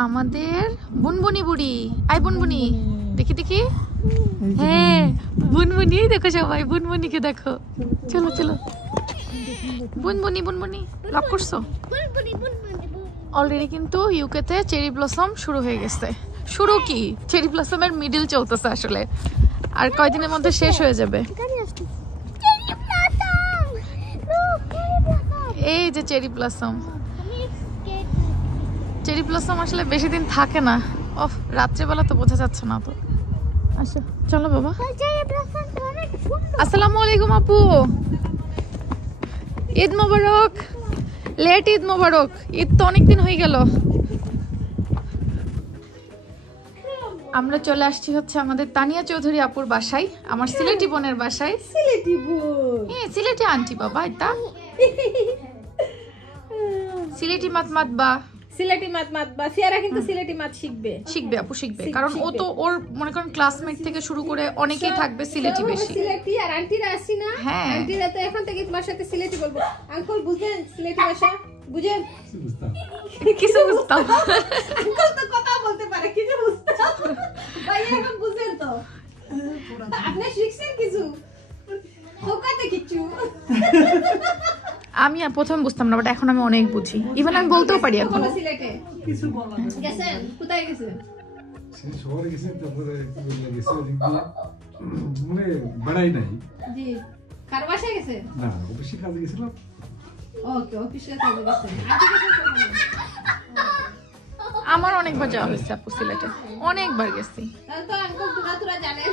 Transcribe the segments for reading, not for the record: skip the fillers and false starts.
আমাদের বুনবুনি বুড়ি। আই বুনবুনি, দেখি দেখি। হ্যাঁ বুনবুনি, দেখো সবাই বুনবুনিকে দেখো। চলো চলো বুনবুনি বুনবুনি। লক করছো? অলরেডি কিন্তু ইউকেতে চেরি ব্লসম শুরু হয়ে গেছে। শুরু কি, চেরি ব্লসমের মিডল চলতেছে আসলে, আর কয়দিনের মধ্যে শেষ হয়ে যাবে। এই যে চেরি ব্লসম, চেরি ব্লসম আসলে বেশি দিন থাকে না। ওহ, রাত্রেবেলা তো বোঝা যাচ্ছে না তো। আচ্ছা চলো বাবা। আসসালামু আলাইকুম আপু, ঈদ মোবারক। লেট ঈদ মোবারক, ঈদ তো অনেকদিন হয়ে গেল। আমরা চলে আসছি হচ্ছে আমাদের তানিয়া চৌধুরী আপুর বাসায়, আমার সিলেটি বোনের বাসায়। সিলেটি বোন? হ্যাঁ সিলেটি আন্টি বাবা। এটা সিলেটি মাত বা সিলেটি মাত বা সিয়ারা কিন্তু সিলেটি মাত শিখবে। শিখবে আপু, শিখবে, কারণ ও তো ওর মনে করেন ক্লাসমেট থেকে শুরু করে অনেকেই থাকবে সিলেটি বেশি। সিলেটি আর আন্টিরা আসি না, আন্টিরা তো এখন থেকে তোমার সাথে সিলেটি বলবো। আঙ্কেল বুঝেন সিলেটি ভাষা? বুঝেন? কিছু বুঝতাম। আঙ্কেল তো কথা বলতে পারে, কিছু বুঝতাম। ভাই এখন বুঝেন তো? আপনি শিখছেন কিছু? হোকাতে কিছু? আমি প্রথম বুঝতাম না, বাট এখন আমি অনেক বুঝি। ইভেন আমি বলতেও পারি এখন। সিলেটে কিছু বলা গেছেন? কোথায় গেছেন? সেই শহরে গেছেন, তারপরে গেছে মানে বেড়াই নাই। জি, কার বাসায় গেছেন? না, অফিসে কাজে গেছিলাম। ওকে, অফিসে কাজে গেছেন। আপনি গেছেন? আমার অনেকবার যাওয়া হয়েছে আপু সিলেটে, অনেকবার গেছি। তাহলে তো আঙ্কেল তুরা জানেন।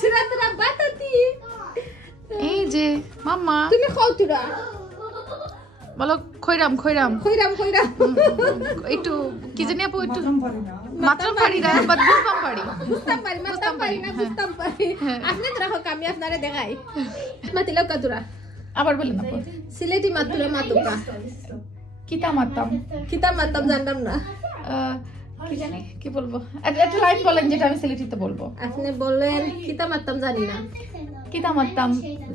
তুরা বাতাতি। এই যে মাম্মা, তুমি খাও তুরা। বলো খৈরাম খৈরাম খৈরাম খৈরাম। একটু কি জানি আপু, একটু মাত্রাম পারি না, বাট বুঝতাম পারি। বুঝতাম পারি, মাত্রাম পারি না, বুঝতাম পারি। আপনি তুরা হোক, আমি আপনারে দেখাই। মাতিলাও কাতুরা। আবার বলেন আপু। সিলেটি মাতুরা মাতুকা। কিতা মাতাম, কিতা মাতাম জানতাম না। কি জানি কি বলবো, একটা লাইন বলেন যেটা আমি সিলেটিতে বলবো। আপনি বলেন কিতা মাতাম জানি না। কিতা মাতাম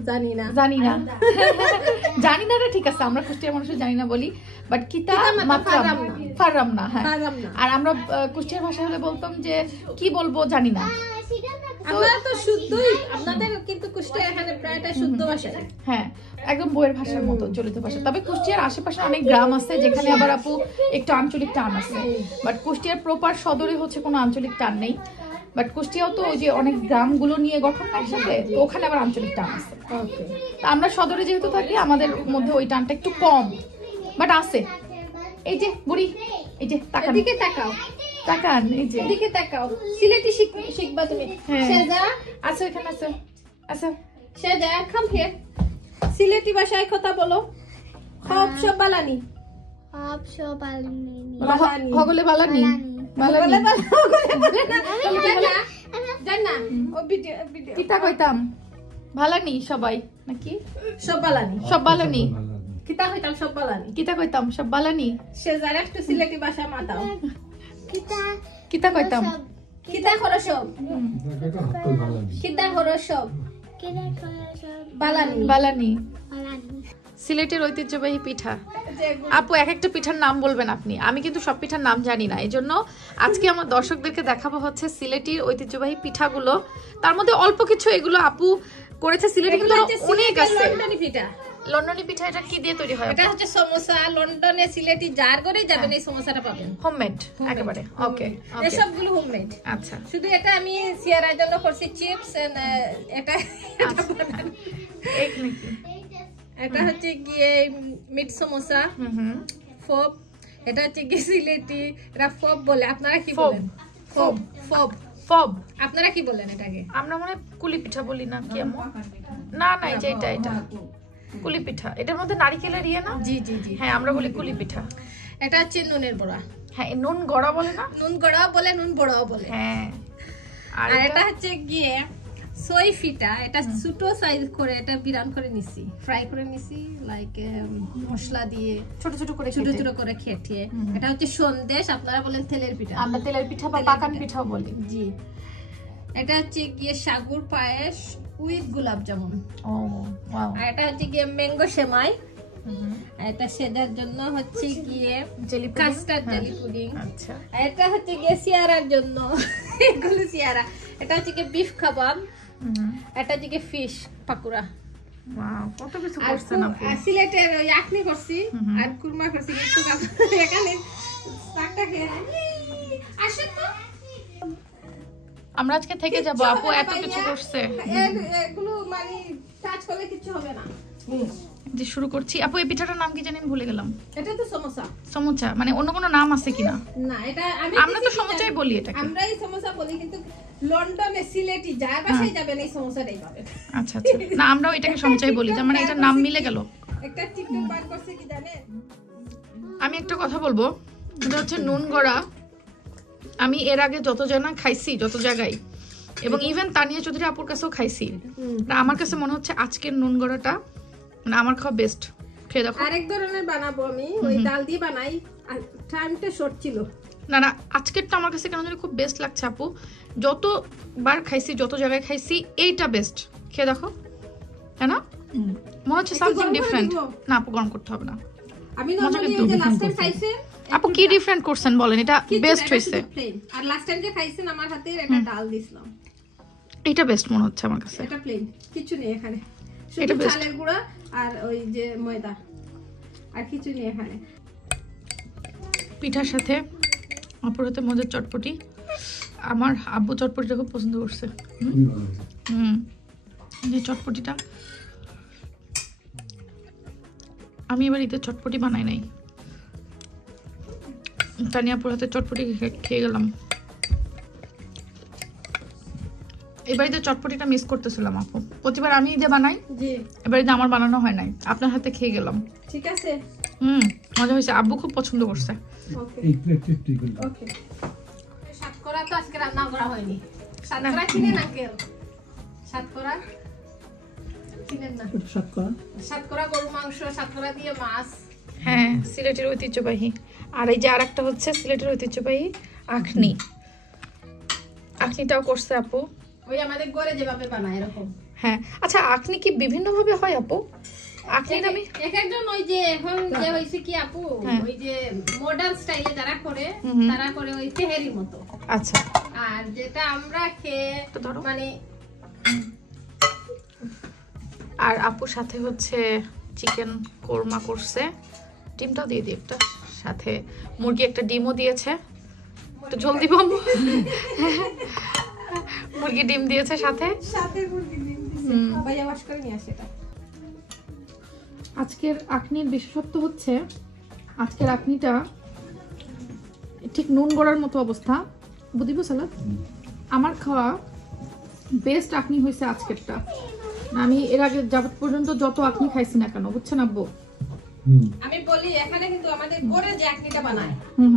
জানি না। জানি না। জানি না, ঠিক আছে, আমরা কুষ্টিয়ার মানুষ জানি না বলি, বাট কিতা মাতাম ফাররাম না। হ্যাঁ, আর আমরা কুষ্টিয়ার ভাষা হলে বলতাম যে কি বলবো জানি না। আমরা তো শুদ্ধই, আপনাদের কিন্তু কুষ্টিয়া এখানে প্রায়টা শুদ্ধ ভাষা। হ্যাঁ, একদম বইয়ের ভাষার মতো চলিত ভাষা। তবে কুষ্টিয়ার আশেপাশে অনেক গ্রাম আছে যেখানে আবার আপু একটু আঞ্চলিক টান আছে, বাট কুষ্টিয়ার প্রপার সদরে হচ্ছে কোনো আঞ্চলিক টান নেই। বাট কুষ্টিয়াও তো ওই যে অনেক গ্রামগুলো নিয়ে গঠন না একসাথে, তো ওখানে আবার আঞ্চলিক টান আছে। আমরা সদরে যেহেতু থাকি, আমাদের মধ্যে ওই টানটা একটু কম, বাট আছে। এই যে বুড়ি, এই যে তাকান, এদিকে তাকাও, তাকান, এই যে এদিকে তাকাও। সিলেটি শিখবা তুমি। শেজা আছে এখানে, আছে আছে। শেজা কাম হিয়ার। সিলেটি ভাষায় কথা বলো। সব সব বালানি। সব সব বালানি। হগলে বালানি। বালানি। জানা ও ভিডিও কিতা কইতাম ভালানি সবাই নাকি? সব বালানি। সব বালানি। কিতা কইতাম সব বালানি। কিতা কইতাম সব বালানি। শেজার একটু সিলেটি ভাষা মাতাও। কিতা কইতাম কিতা করো সব। কিতা করো সব বালানি। বালানি সিলেটের ঐতিহ্যবাহী পিঠা। আপু এক একটা পিঠার নাম বলবেন আপনি, আমি কিন্তু সব পিঠার নাম জানি না। এই জন্য আজকে আমার দর্শকদেরকে দেখাবো হচ্ছে সিলেটির ঐতিহ্যবাহী পিঠাগুলো। তার মধ্যে অল্প কিছু এগুলো আপু করেছে। সিলেটে কিন্তু অনেক আছে। লন্ডনি পিঠা। লন্ডনি পিঠা এটা কি দিয়ে তৈরি হয়? এটা হচ্ছে সমোসা। লন্ডনে সিলেটি যার করে যাবেন এই সমোসাটা পাবেন। হোমমেড একেবারে। ওকে, এই সবগুলো হোমমেড। আচ্ছা, শুধু এটা আমি সিয়ারার জন্য করছি চিপস। এটা এটা হচ্ছে গিয়ে মিট সমোসা। ফব। এটা হচ্ছে গিয়ে সিলেটি, এটা ফব বলে। আপনারা কি বলেন? ফব। ফব ফব আপনারা কি বলেন এটাকে? আমরা মনে কুলি পিঠা বলি না কি? না না, এটা এটা কুলি পিঠা। এটার মধ্যে নারকেলের ইয়ে না? জি জি জি, হ্যাঁ, আমরা বলি কুলি পিঠা। এটা হচ্ছে নুনের বড়া। হ্যাঁ, নুন গড়া বলে না? নুন গড়াও বলে, নুন বড়াও বলে। হ্যাঁ, আর এটা হচ্ছে গিয়ে সই ফিটা। এটা ছোট সাইজ করে এটা বিরান করে নিছি, ফ্রাই করে নিছি, লাইক মশলা দিয়ে ছোট ছোট করে খেটিয়ে। এটা হচ্ছে সন্দেশ, আপনারা বলেন তেলের পিঠা। আমরা তেলের পিঠা বা পাকান পিঠাও বলি। জি। এটা হচ্ছে গিয়ে সাগুর পায়েস উইথ গোলাপ জামুন। ও ওয়াও। আর এটা হচ্ছে গিয়ে ম্যাঙ্গো সেমাই আর এটা সেজার জন্য হচ্ছে গিয়ে জেলি কাস্টার্ড জেলি পুডিং। আচ্ছা আর এটা হচ্ছে গিয়ে সিয়ারার জন্য এগুলো সিয়ারা। এটা হচ্ছে গিয়ে বিফ কাবাব, এটা হচ্ছে গিয়ে ফিশ পাকুড়া। ওয়াও কত কিছু আর করছেন আপু। সিলেটের ওই আখনি করছি আর কুরমা করছি, কিন্তু এখানে শাকটা খেয়ে আসেন তো। আমরা আজকে থেকে যাব আপু, এত কিছু করছে। এগুলো মানে টাচ করলে কিছু হবে না। যে শুরু করছি আপু, এই পিঠাটার নাম কি জানি আমি ভুলে গেলাম। এটা তো সমোসা সমোচা, মানে অন্য কোনো নাম আছে কিনা? না, এটা আমরা তো সমোচাই বলি এটাকে। আমরাই সমোসা বলি, কিন্তু লন্ডনে সিলেটি যার বাসায় যাবেন এই সমোসাটাই পাবেন। আচ্ছা আচ্ছা, না আমরাও এটাকে সমোচাই বলি, তার মানে এটার নাম মিলে গেল। একটা টিকটক বার করছে কি জানেন? আমি একটা কথা বলবো, এটা হচ্ছে নুন গড়া। আমি এর আগে যত জানা খাইছি, যত জায়গায়, এবং ইভেন তানিয়া চৌধুরী আপুর কাছেও খাইছি, আমার কাছে মনে হচ্ছে আজকের নুন গড়াটা মানে আমার খাওয়া বেস্ট। খেয়ে দেখো। আরেক ধরনের বানাবো আমি, ওই ডাল দিয়ে বানাই, আর টাইমটা শর্ট ছিল। না না, আজকেরটা আমার কাছে কেন জানি খুব বেস্ট লাগছে আপু। যতবার খাইছি, যত জায়গায় খাইছি, এইটা বেস্ট। খেয়ে দেখো, তাই না? মনে হচ্ছে সামথিং ডিফারেন্ট। না আপু, গরম করতে হবে না। আমি নরমালি ওই যে লাস্ট টাইম খাইছেন আপু কি ডিফারেন্ট করছেন বলেন, এটা বেস্ট হইছে। আর লাস্ট টাইম যে খাইছেন আমার হাতের এটা ডাল দিছিলাম, এটা বেস্ট মনে হচ্ছে আমার কাছে। এটা প্লেন, কিছু নেই এখানে, এটা শুধু best। চালের গুঁড়া আর ওই যে ময়দা, আর কিছু নেই এখানে। পিঠার সাথে আপুর হাতে মজার চটপটি। আমার আব্বু চটপটিটা খুব পছন্দ করছে। খুবই ভালো হয়েছে। যে চটপটিটা আমি এবার ঈদের চটপটি বানাই নাই, তানিয়া আপুর হাতে চটপটি খেয়ে গেলাম। এবার ঈদের চটপটিটা মিস করতেছিলাম আপু। প্রতিবার আমি ঈদে বানাই, জি এবার ঈদে আমার বানানো হয় নাই, আপনার হাতে খেয়ে গেলাম। ঠিক আছে, মজা হয়েছে, আব্বু খুব পছন্দ করছে। ওকে এই প্লেটটা একটু করে দাও। ওকে। সাতকরা তো আজকে রান্না করা হয়নি। সাতকরা চিনেন আঙ্কেল? সাতকরা চিনেন না? সাতকরা গরু মাংস, সাতকরা দিয়ে মাছ। হ্যাঁ, সিলেটের ঐতিহ্যবাহী। আর এই যে আর একটা হচ্ছে সিলেটের ঐতিহ্যবাহী আখনি। আখনিটাও করছে আপু। ওই আমাদের ঘরে যেভাবে বানায় এরকম। হ্যাঁ, আচ্ছা আখনি কি বিভিন্ন ভাবে হয় আপু? আখনির আমি এক একজন ওই যে এখন যে হইছে কি আপু, ওই যে মডার্ন স্টাইলে যারা করে, তারা করে ওই তেহেরির মতো। আচ্ছা, আর যেটা আমরা খেয়ে তো ধরো। মানে আর আপুর সাথে হচ্ছে চিকেন কোরমা করছে। ডিমটাও দিয়ে দিই একটা, সাথে মুরগি একটা ডিমও দিয়েছে। একটু ঝোল দিব আম্মু। মুরগি ডিম দিয়েছে সাথে। সাথে মুরগি ডিম দিছে। ভাইয়া ওয়াশ করে নিয়ে আসে এটা। আজকের আখনির বিশেষত্ব হচ্ছে, আজকের আখনিটা ঠিক নুন গড়ার মতো অবস্থা। বুঝিব সালাদ আমার খাওয়া বেস্ট আখনি হয়েছে আজকেরটা। আমি এর আগে যাবত পর্যন্ত যত আখনি খাইছি না কেন, বুঝছেন আব্বু? আমি বলি এখানে কিন্তু আমাদের ঘরে যে আখনিটা বানায়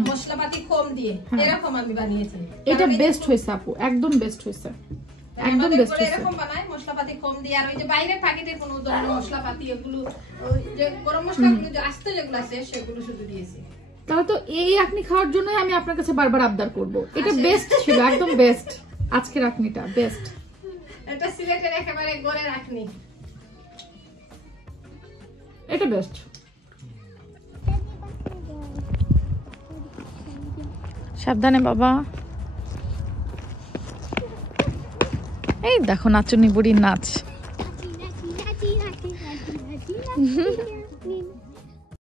মশলাপাতি কম দিয়ে, এরকম আমি বানিয়েছি। এটা বেস্ট হয়েছে আপু, একদম বেস্ট হয়েছে, একদম আমাদের বেস্ট ঘরে হয়েছে। এরকম বানায় মশলাপাতি কম দিয়ে। আর ওই যে বাইরের প্যাকেটের কোনো ধরনের মশলাপাতি, এগুলো ওই যে গরম মশলাগুলো যে আস্তে যেগুলো আছে সেগুলো শুধু দিয়েছি। তাহলে তো এই আখনি খাওয়ার জন্যই আমি আপনার কাছে বারবার আবদার করব। এটা বেস্ট ছিল, একদম বেস্ট। আজকের আখনিটা বেস্ট। এটা সিলেটের একেবারে ঘরের আখনি, এটা বেস্ট। সাবধানে বাবা। এই দেখো নাচুনি বুড়ির নাচ।